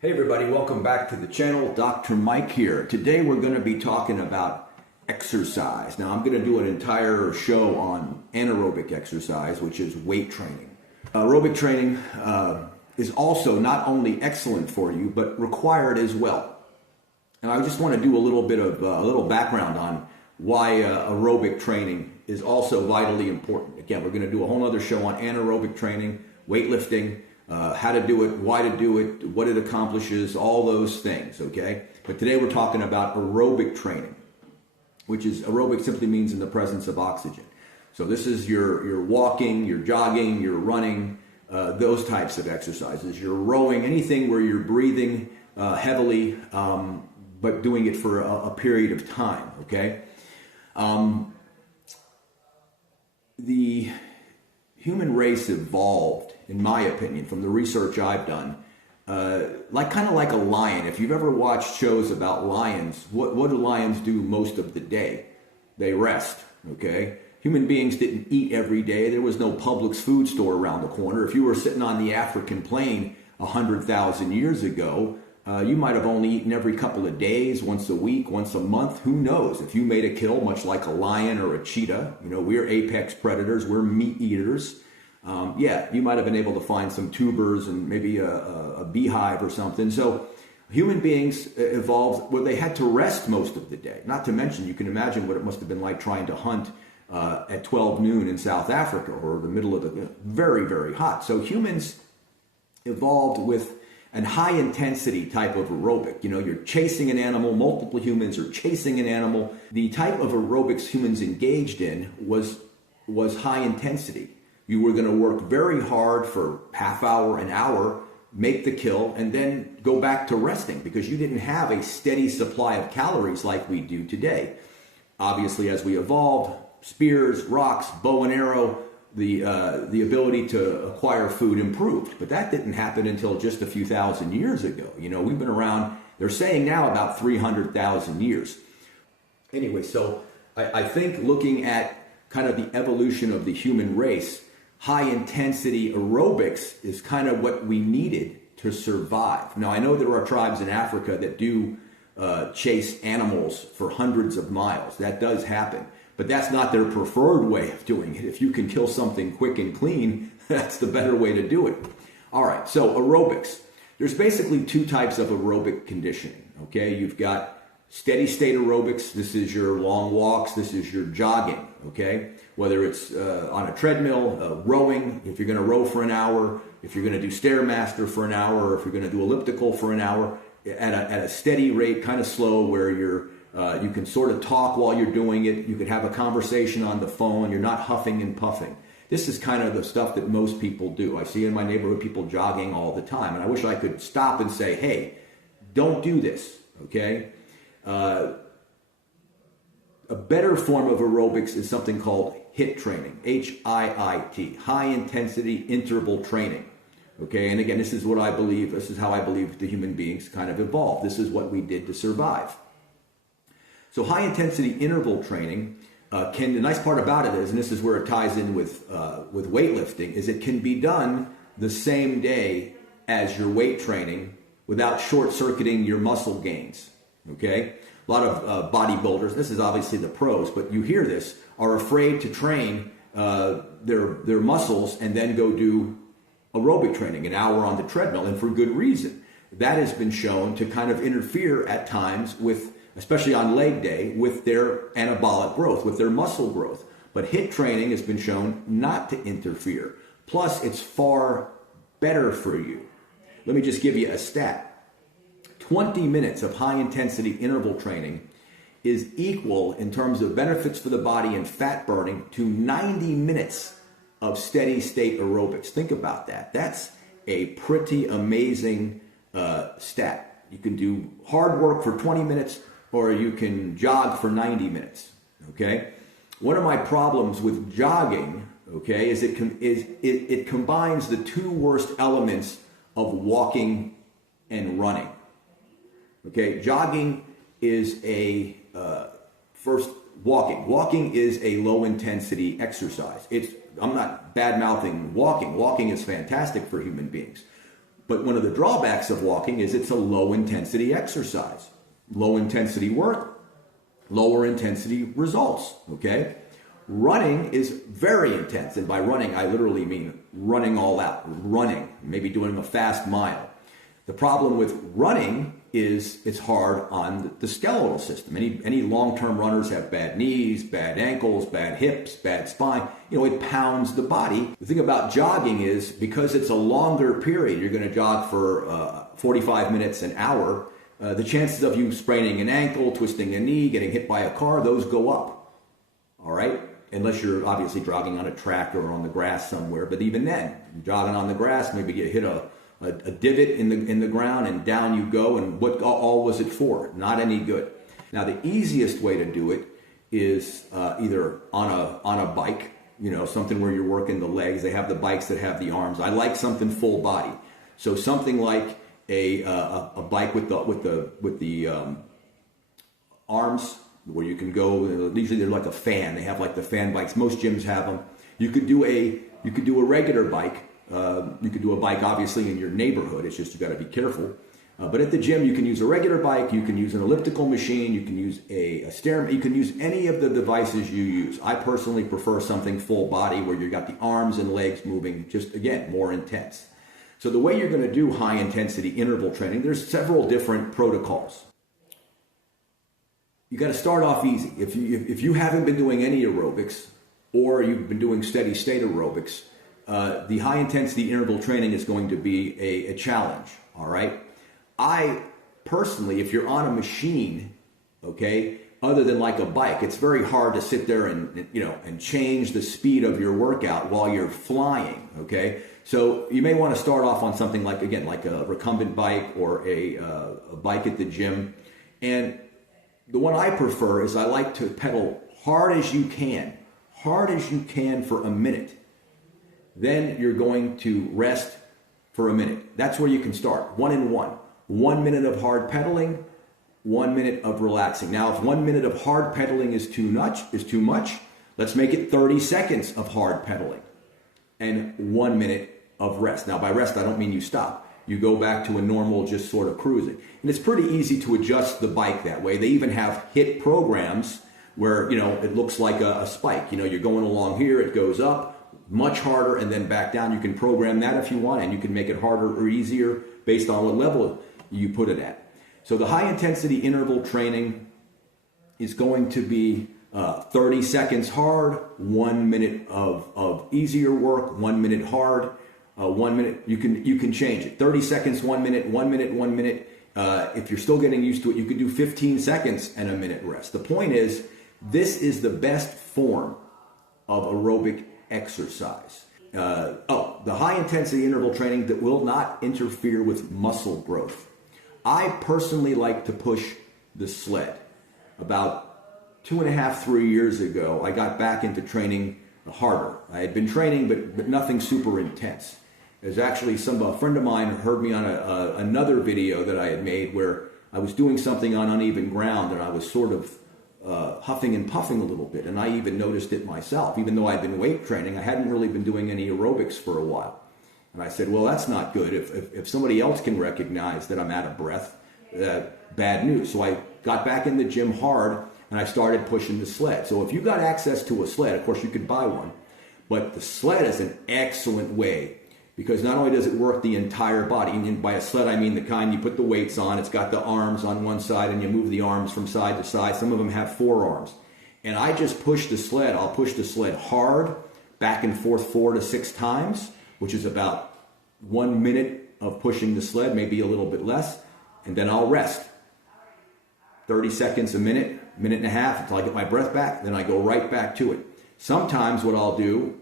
Hey everybody, welcome back to the channel. Dr. Mike here. Today we're going to be talking about exercise. Now I'm going to do an entire show on anaerobic exercise, which is weight training. Aerobic training is also not only excellent for you, but required as well. And I just want to do a little bit of a little background on why aerobic training is also vitally important. Again, we're going to do a whole other show on anaerobic training, weightlifting, how to do it, why to do it, what it accomplishes, all those things, okay? But today we're talking about aerobic training, which is aerobic simply means in the presence of oxygen. So this is your walking, your jogging, your running, those types of exercises. Your rowing, anything where you're breathing heavily, but doing it for a period of time, okay? The human race evolved, in my opinion, from the research I've done, kind of like a lion. If you've ever watched shows about lions, what do lions do most of the day? They rest, okay? Human beings didn't eat every day. There was no Publix food store around the corner. If you were sitting on the African plain 100,000 years ago, you might have only eaten every couple of days, once a week, once a month. Who knows? If you made a kill, much like a lion or a cheetah, you know, we're apex predators, we're meat eaters. You might have been able to find some tubers and maybe a beehive or something. So human beings evolved where they had to rest most of the day. Not to mention, you can imagine what it must have been like trying to hunt at 12 noon in South Africa or the middle of the very, very hot. So humans evolved with a high intensity type of aerobic. You know, you're chasing an animal, multiple humans are chasing an animal. The type of aerobics humans engaged in was high intensity. You were going to work very hard for half hour, an hour, make the kill, and then go back to resting because you didn't have a steady supply of calories like we do today. Obviously, as we evolved, spears, rocks, bow and arrow, the ability to acquire food improved. But that didn't happen until just a few thousand years ago. You know, we've been around, they're saying now about 300,000 years. Anyway, so I think looking at kind of the evolution of the human race, high intensity aerobics is kind of what we needed to survive. Now, I know there are tribes in Africa that do chase animals for hundreds of miles. That does happen. But that's not their preferred way of doing it. If you can kill something quick and clean, that's the better way to do it. All right, so aerobics. There's basically two types of aerobic conditioning, okay? You've got steady state aerobics. This is your long walks. This is your jogging, okay? Whether it's on a treadmill, rowing, if you're going to row for an hour, if you're going to do Stairmaster for an hour, or if you're going to do elliptical for an hour, at a steady rate, kind of slow, where you can sort of talk while you're doing it. You can have a conversation on the phone. You're not huffing and puffing. This is kind of the stuff that most people do. I see in my neighborhood people jogging all the time, and I wish I could stop and say, hey, don't do this, okay? A better form of aerobics is something called HIIT training, H-I-I-T, high intensity interval training. Okay, and again, this is what I believe, this is how I believe the human beings kind of evolved. This is what we did to survive. So high intensity interval training the nice part about it is, and this is where it ties in with weightlifting, is it can be done the same day as your weight training without short-circuiting your muscle gains. Okay? A lot of bodybuilders, this is obviously the pros, but you hear this, are afraid to train their muscles and then go do aerobic training, an hour on the treadmill, and for good reason. That has been shown to kind of interfere at times with, especially on leg day, with their anabolic growth, with their muscle growth. But HIIT training has been shown not to interfere. Plus, it's far better for you. Let me just give you a stat. 20 minutes of high-intensity interval training is equal in terms of benefits for the body and fat burning to 90 minutes of steady-state aerobics. Think about that. That's a pretty amazing stat. You can do hard work for 20 minutes or you can jog for 90 minutes, okay? One of my problems with jogging, okay, is it combines the two worst elements of walking and running. Okay, jogging is walking. Walking is a low intensity exercise. I'm not bad mouthing walking. Walking is fantastic for human beings. But one of the drawbacks of walking is it's a low intensity exercise. Low intensity work, lower intensity results, okay? Running is very intense. And by running, I literally mean running all out, running, maybe doing a fast mile. The problem with running is it's hard on the skeletal system. Any long-term runners have bad knees, bad ankles, bad hips, bad spine. It pounds the body. The thing about jogging is because it's a longer period, you're going to jog for 45 minutes, an hour, the chances of you spraining an ankle, twisting a knee, getting hit by a car, those go up. All right? Unless you're obviously jogging on a track or on the grass somewhere. But even then, jogging on the grass, maybe you hit a divot in the ground and down you go. And what all was it for? Not any good. Now, the easiest way to do it is either on a bike, something where you're working the legs. They have the bikes that have the arms. I like something full body. So something like a bike with the arms, where you can go. Usually they're like a fan. They have like the fan bikes. Most gyms have them. You could do a regular bike. You could do a bike obviously in your neighborhood. It's just you got to be careful. But at the gym, you can use a regular bike. You can use an elliptical machine. You can use a stair. You can use any of the devices you use. I personally prefer something full body where you got the arms and legs moving. Just again, more intense. So the way you're going to do high intensity interval training, there's several different protocols. You got to start off easy. If you haven't been doing any aerobics or you've been doing steady state aerobics, the high intensity interval training is going to be a challenge. All right. I personally, if you're on a machine, okay, other than like a bike, it's very hard to sit there and change the speed of your workout while you're flying. Okay. So you may want to start off on something like a recumbent bike or a bike at the gym. And the one I prefer is I like to pedal hard as you can for a minute. Then you're going to rest for a minute. That's where you can start. 1 and 1. 1 minute of hard pedaling, 1 minute of relaxing. Now, if 1 minute of hard pedaling is too much, let's make it 30 seconds of hard pedaling and 1 minute of rest. Now, by rest, I don't mean you stop. You go back to a normal, just sort of cruising. And it's pretty easy to adjust the bike that way. They even have HIIT programs where, it looks like a spike. You're going along here, it goes up, much harder, and then back down. You can program that if you want, and you can make it harder or easier based on what level you put it at. So the high intensity interval training is going to be 30 seconds hard, 1 minute of easier work, 1 minute hard, 1 minute. You can change it. 30 seconds, 1 minute, 1 minute, 1 minute. If you're still getting used to it, you could do 15 seconds and a minute rest. The point is, this is the best form of aerobic exercise. The high intensity interval training that will not interfere with muscle growth. I personally like to push the sled. About 2.5, 3 years ago, I got back into training harder. I had been training, but nothing super intense. There's actually a friend of mine heard me on another video that I had made where I was doing something on uneven ground and I was sort of huffing and puffing a little bit. And I even noticed it myself. Even though I'd been weight training, I hadn't really been doing any aerobics for a while. And I said, well, that's not good. If somebody else can recognize that I'm out of breath, bad news. So I got back in the gym hard and I started pushing the sled. So if you got access to a sled, of course you could buy one, but the sled is an excellent way because not only does it work the entire body, and by a sled I mean the kind you put the weights on, it's got the arms on one side and you move the arms from side to side. Some of them have 4 arms. And I just push the sled. I'll push the sled hard, back and forth 4 to 6 times, which is about 1 minute of pushing the sled, maybe a little bit less, and then I'll rest. 30 seconds, a minute, minute and a half until I get my breath back, then I go right back to it. Sometimes what I'll do,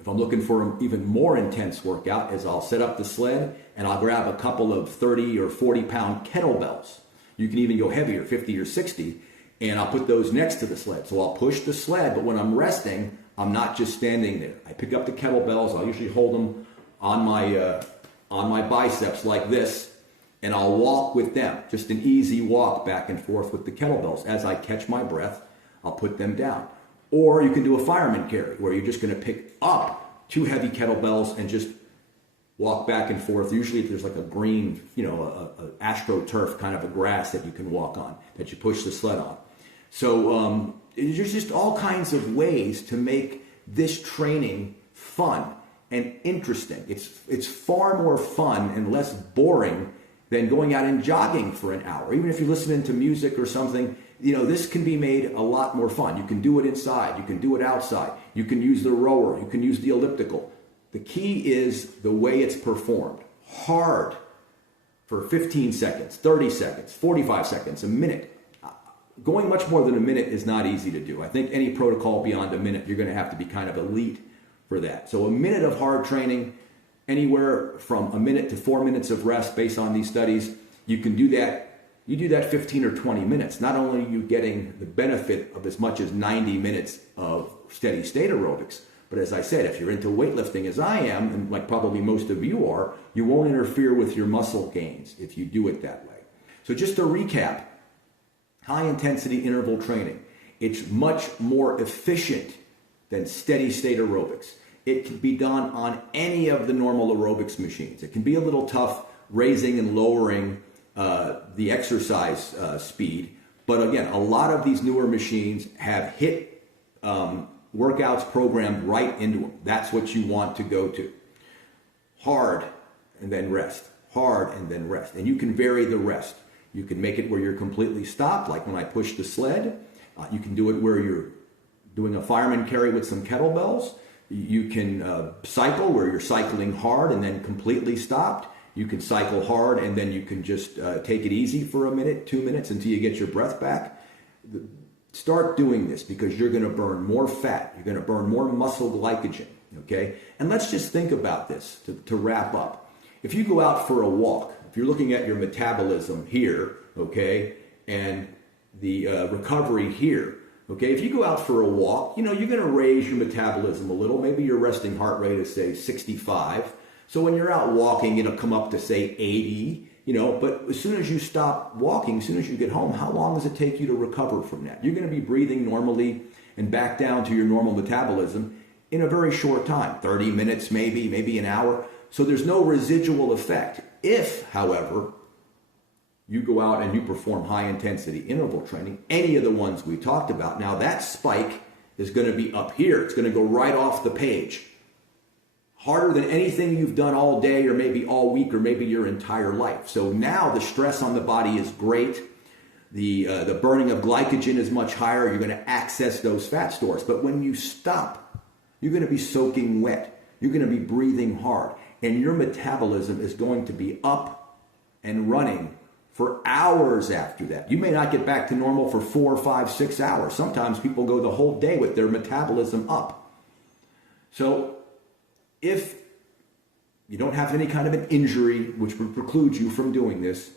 if I'm looking for an even more intense workout, is I'll set up the sled and I'll grab a couple of 30 or 40 pound kettlebells. You can even go heavier, 50 or 60, and I'll put those next to the sled. So I'll push the sled, but when I'm resting, I'm not just standing there. I pick up the kettlebells, I'll usually hold them on my biceps like this, and I'll walk with them. Just an easy walk back and forth with the kettlebells. As I catch my breath, I'll put them down. Or you can do a fireman carry, where you're just going to pick up 2 heavy kettlebells and just walk back and forth. Usually there's like a green, a astroturf kind of a grass that you can walk on, that you push the sled on. So there's just all kinds of ways to make this training fun and interesting. It's far more fun and less boring than going out and jogging for an hour. Even if you're listening to music or something, this can be made a lot more fun. You can do it inside. You can do it outside. You can use the rower. You can use the elliptical. The key is the way it's performed. Hard for 15 seconds, 30 seconds, 45 seconds, a minute. Going much more than a minute is not easy to do. I think any protocol beyond a minute, you're going to have to be kind of elite for that. So a minute of hard training, anywhere from a minute to 4 minutes of rest based on these studies, you can do that. You do that 15 or 20 minutes. Not only are you getting the benefit of as much as 90 minutes of steady state aerobics, but as I said, if you're into weightlifting as I am, and like probably most of you are, you won't interfere with your muscle gains if you do it that way. So just to recap, high intensity interval training, it's much more efficient than steady state aerobics. It can be done on any of the normal aerobics machines. It can be a little tough raising and lowering the exercise speed, but again, a lot of these newer machines have HIIT workouts programmed right into them. That's what you want to go to. Hard and then rest. Hard and then rest. And you can vary the rest. You can make it where you're completely stopped, like when I push the sled. You can do it where you're doing a fireman carry with some kettlebells. You can cycle where you're cycling hard and then completely stopped. You can cycle hard and then you can just take it easy for a minute, 2 minutes until you get your breath back. Start doing this because you're going to burn more fat. You're going to burn more muscle glycogen, okay? And let's just think about this to wrap up. If you go out for a walk, if you're looking at your metabolism here, okay, and the recovery here, okay, if you go out for a walk, you're going to raise your metabolism a little. Maybe your resting heart rate is, say, 65. So when you're out walking, it'll come up to, say, 80. But as soon as you stop walking, as soon as you get home, how long does it take you to recover from that? You're going to be breathing normally and back down to your normal metabolism in a very short time, 30 minutes maybe an hour. So there's no residual effect. If, however, you go out and you perform high intensity interval training, any of the ones we talked about, now that spike is going to be up here. It's going to go right off the page. Harder than anything you've done all day or maybe all week or maybe your entire life. So now the stress on the body is great. The burning of glycogen is much higher. You're going to access those fat stores. But when you stop, you're going to be soaking wet. You're going to be breathing hard. And your metabolism is going to be up and running for hours after that. You may not get back to normal for 4, 5, 6 hours. Sometimes people go the whole day with their metabolism up. So if you don't have any kind of an injury which would preclude you from doing this,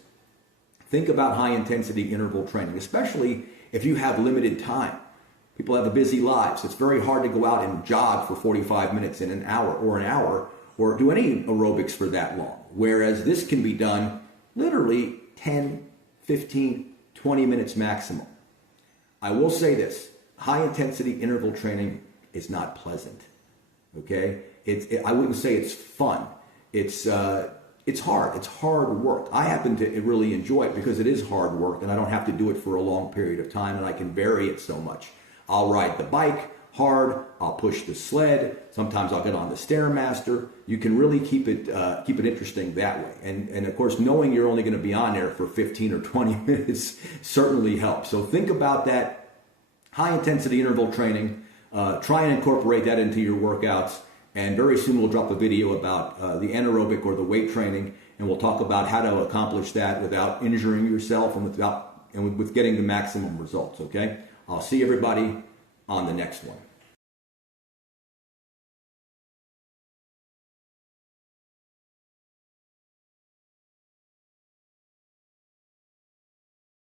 think about high intensity interval training, especially if you have limited time. People have busy lives. It's very hard to go out and jog for 45 minutes in an hour or do any aerobics for that long. Whereas this can be done literally 10, 15, 20 minutes maximum. I will say this, high intensity interval training is not pleasant, okay? I wouldn't say it's fun. It's hard. It's hard work. I happen to really enjoy it because it is hard work and I don't have to do it for a long period of time and I can vary it so much. I'll ride the bike hard. I'll push the sled. Sometimes I'll get on the Stairmaster. You can really keep it interesting that way. And of course, knowing you're only going to be on there for 15 or 20 minutes certainly helps. So think about that high intensity interval training. Try and incorporate that into your workouts. And very soon we'll drop a video about the anaerobic or the weight training, and we'll talk about how to accomplish that without injuring yourself and with getting the maximum results, okay? I'll see everybody on the next one.